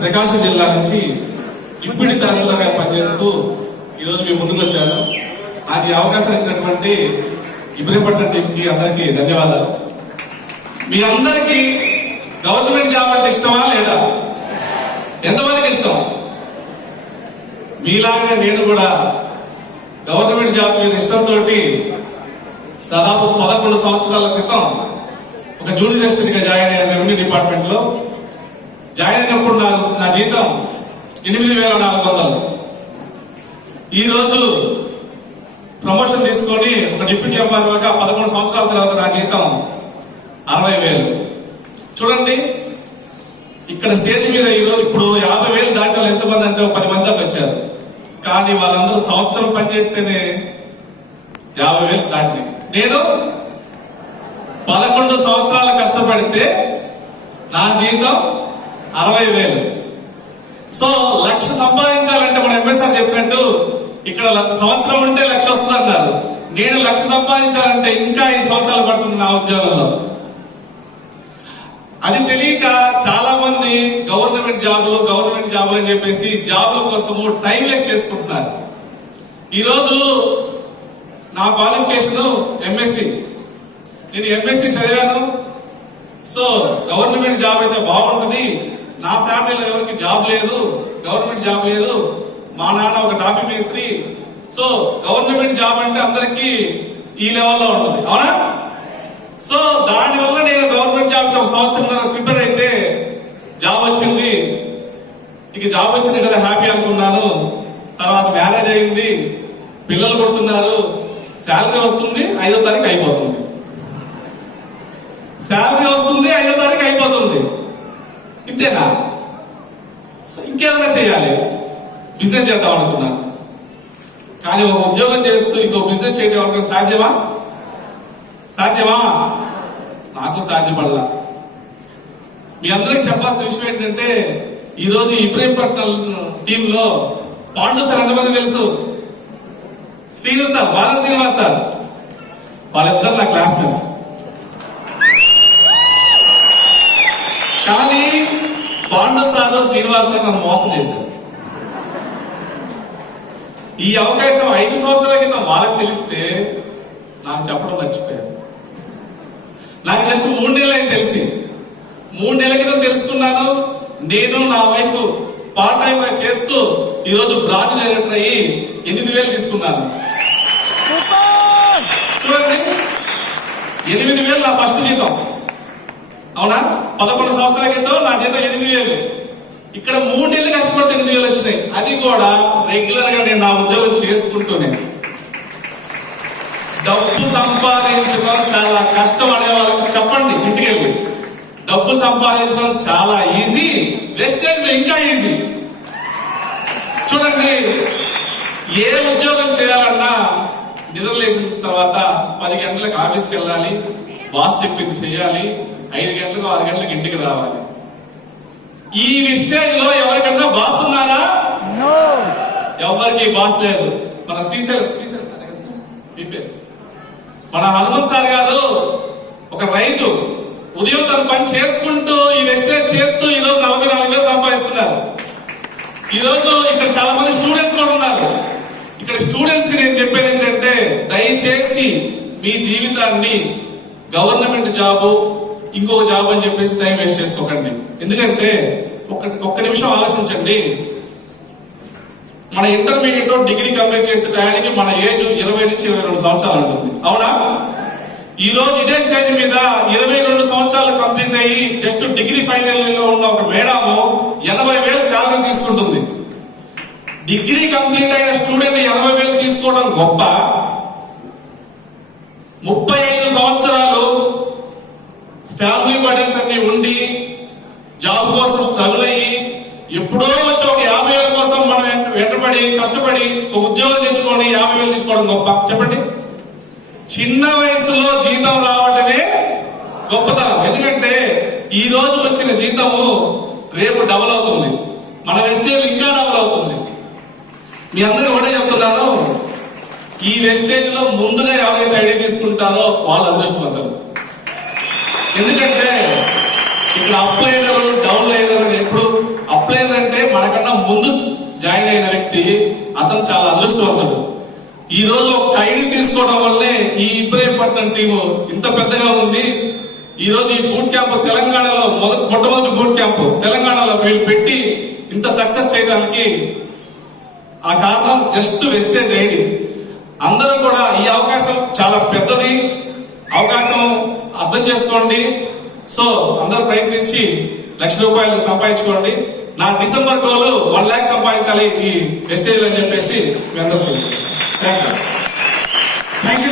ప్రకాశం జిల్లా నుంచి ఇప్పుడు తహసీల్దార్గా పనిచేస్తూ ఈరోజు మేము ముందుకు వచ్చాను నాకు ఈ అవకాశం ఇచ్చినటువంటి ఇబ్రహీంపట్నం టీంకి అందరికీ ధన్యవాదాలు మీ అందరికీ గవర్నమెంట్ జాబ్ అంటే ఇష్టమా లేదా ఎంతమందికి ఇష్టం మీలాగే నేను కూడా గవర్నమెంట్ జాబ్ మీద ఇష్టంతో దాదాపు పదకొండు సంవత్సరాల క్రితం ఒక జూనియర్ అసిస్టెంట్గా జాయిన్ అయ్యాను రెవెన్యూ డిపార్ట్మెంట్లో జాయిన్ అయినప్పుడు నా నా జీతం ఎనిమిది వేల నాలుగు వందలు ఈరోజు ప్రమోషన్ తీసుకొని ఒక డిప్యూటీ ఎంఆర్ఓగా పదకొండు సంవత్సరాల తర్వాత నా జీతం అరవై వేలు చూడండి ఇక్కడ స్టేజ్ మీద ఈరోజు ఇప్పుడు యాభై వేలు దాటిలో ఎంతమంది అంటే పది మంది దాకా వచ్చారు కానీ వాళ్ళందరూ సంవత్సరం పనిచేస్తేనే యాభై వేలు దాటి నేను పదకొండు సంవత్సరాలు కష్టపడితే నా జీతం అరవై వేలు సో లక్ష సంపాదించాలంటే మన ఎంఎస్ఆర్ చెప్పినట్టు ఇక్కడ సంవత్సరం ఉంటే లక్ష వస్తుంది అన్నారు నేను లక్ష సంపాదించాలంటే ఇంకా ఐదు సంవత్సరాలు పడుతుంది నా ఉద్యోగంలో అది తెలియక చాలా మంది గవర్నమెంట్ జాబులు గవర్నమెంట్ జాబులు అని చెప్పేసి జాబుల కోసము టైం వేస్ట్ చేసుకుంటున్నారు ఈరోజు నా క్వాలిఫికేషన్ ఎంఎస్సి నేను ఎంఎస్సి చదివాను సో గవర్నమెంట్ జాబ్ అయితే బాగుంటుంది నా ఫ్యామిలీలో ఎవరికి జాబ్ లేదు గవర్నమెంట్ జాబ్ లేదు మా నాన్న ఒక టాపీ మేస్త్రి సో గవర్నమెంట్ జాబ్ అంటే అందరికీ ఈ లెవెల్లో ఉంటుంది అవునా సో దానివల్ల నేను గవర్నమెంట్ జాబ్కి ఒక సంవత్సరం ప్రిపేర్ అయితే జాబ్ వచ్చింది ఇక జాబ్ వచ్చింది కదా హ్యాపీ అనుకున్నాను తర్వాత మ్యారేజ్ అయింది పిల్లలు పుడుతున్నారు శాలరీ వస్తుంది ఐదో తారీఖు అయిపోతుంది శాలరీ వస్తుంది ఐదో తారీఖు అయిపోతుంది ఇంతేనా ఇంకేమైనా చేయాలి బిజినెస్ చేద్దాం అనుకున్నాను కానీ ఒక ఉద్యోగం చేస్తూ ఇంకో బిజినెస్ చేయడం ఎవరికైనా సాధ్యమా సాధ్యమా నాకు సాధ్యపడలా మీ అందరికి చెప్పాల్సిన విషయం ఏంటంటే ఈరోజు ఇబ్రహీంపట్నం టీంలో పాండు సార్ ఎంతమంది తెలుసు శ్రీను సార్ బాల శ్రీనివాస్ సార్ వాళ్ళిద్దరు నా క్లాస్మేట్స్ కానీ కొండ సారు నన్ను మోసం చేశారు ఈ అవకాశం ఐదు సంవత్సరాల కింద వాళ్ళకి తెలిస్తే నాకు చెప్పడం మర్చిపోయాను నాకు జస్ట్ మూడు నెలలు అని తెలిసి మూడు నెలల క్రితం తెలుసుకున్నాను నేను నా వైఫ్ పార్ట్ టైం గా చేస్తూ ఈరోజు బ్రాంచ్ డైరెక్టర్ అయ్యి ఎనిమిది వేలు తీసుకున్నాను చూడండి ఎనిమిది వేలు నా ఫస్ట్ జీతం అవునా పదకొండు సంవత్సరాల క్రితం నా జీతం ఎనిమిది వేలు ఇక్కడ మూడేళ్ళు కష్టపడితే ఎనిమిది వేలు వచ్చినాయి అది కూడా రెగ్యులర్ గా నేను నా ఉద్యోగం చేసుకుంటూనే డబ్బు సంపాదించడం చాలా కష్టం అనే వాళ్ళకి చెప్పండి ఇంటికి వెళ్ళి డబ్బు సంపాదించడం చాలా ఈజీ వెస్టర్న్ ఇంకా ఈజీ చూడండి ఏ ఉద్యోగం చేయాలన్నా నిద్రలేసిన తర్వాత పది గంటలకు ఆఫీస్కి వెళ్ళాలి బాస్ చెప్పింది చేయాలి ఐదు గంటలకు ఆరు గంటలకు ఇంటికి రావాలి ఈ విస్టేజ్ లో ఎవరికన్నా బాస్ ఉన్నారా ఎవరికి బాస్ లేదు మన శ్రీశైలం మన హనుమంత్ సార్ గారు ఒక రైతు ఉదయం తన పని చేసుకుంటూ ఈ వెస్టేజ్ చేస్తూ ఈ రోజు నలభై నాలుగు వేలు సంపాదిస్తున్నారు ఈ రోజు ఇక్కడ చాలా మంది స్టూడెంట్స్ కూడా ఉన్నారు ఇక్కడ స్టూడెంట్స్ కి నేను చెప్పేది ఏంటంటే దయచేసి మీ జీవితాన్ని గవర్నమెంట్ జాబు ఇంకొక జాబ్ అని చెప్పేసి టైం వేస్ట్ చేసుకోకండి ఎందుకంటే ఒక్క ఒక్క నిమిషం ఆలోచించండి మన ఇంటర్మీడియట్ డిగ్రీ కంప్లీట్ చేసే టయానికి మన ఏజ్ ఇరవై నుంచి ఇరవై రెండు సంవత్సరాలు ఉంటుంది అవునా ఈ రోజు ఇదే స్టేజ్ మీద ఇరవై రెండు సంవత్సరాలు కంప్లీట్ అయ్యి జస్ట్ డిగ్రీ ఫైనల్ లో ఉన్న ఒక మేడం ఎనభై వేలు శాలరీ తీసుకుంటుంది డిగ్రీ కంప్లీట్ అయిన స్టూడెంట్ ఎనభై వేలు తీసుకోవడం గొప్ప ముప్పై ఐదు సంవత్సరాలు ఫ్యామిలీ బర్డెన్స్ అన్ని ఉండి జాబ్ కోసం స్ట్రగుల్ అయ్యి ఎప్పుడో వచ్చి ఒక యాభై వేల కోసం మనం వెంటబడి కష్టపడి ఒక ఉద్యోగం తెచ్చుకొని యాభై వేలు తీసుకోవడం గొప్ప చెప్పండి చిన్న వయసులో జీతం రావటమే గొప్పతనం ఎందుకంటే ఈ రోజు వచ్చిన జీతము రేపు డబుల్ అవుతుంది మన వెస్టేజ్ ఇంకా డబుల్ అవుతుంది మీ అందరూ కూడా చెప్తున్నాను ఈ వెస్టేజ్ లో ముందుగా ఎవరైతే ఐడియా తీసుకుంటారో వాళ్ళు అదృష్టవంతులు ఎందుకంటే ఇక్కడ అప్ అయిన వాళ్ళు డౌన్ అయిన ఎప్పుడు అప్ అంటే మనకన్నా ముందు జాయిన్ అయిన వ్యక్తి అతను చాలా అదృష్టవంతుడు ఈ రోజు ఒక ఖైదీ తీసుకోవడం వల్లే ఈ ఇబ్రాహీంపట్నం టీము ఇంత పెద్దగా ఉంది ఈ రోజు ఈ బూట్ క్యాంప్ తెలంగాణలో మొదటి మొట్టమొదటి బూట్ క్యాంప్ తెలంగాణలో వీళ్ళు పెట్టి ఇంత సక్సెస్ చేయడానికి ఆ కారణం జస్ట్ వెస్టేజ్ అయింది అందరూ కూడా ఈ అవకాశం చాలా పెద్దది అవకాశం అర్థం చేసుకోండి సో అందరూ ప్రయత్నించి లక్ష రూపాయలు సంపాదించుకోండి నా డిసెంబర్ గోల్ వన్ ల్యాక్ సంపాదించాలి ఈ వెస్టేజ్ అని చెప్పేసి మీ అందరికీ థ్యాంక్ యూ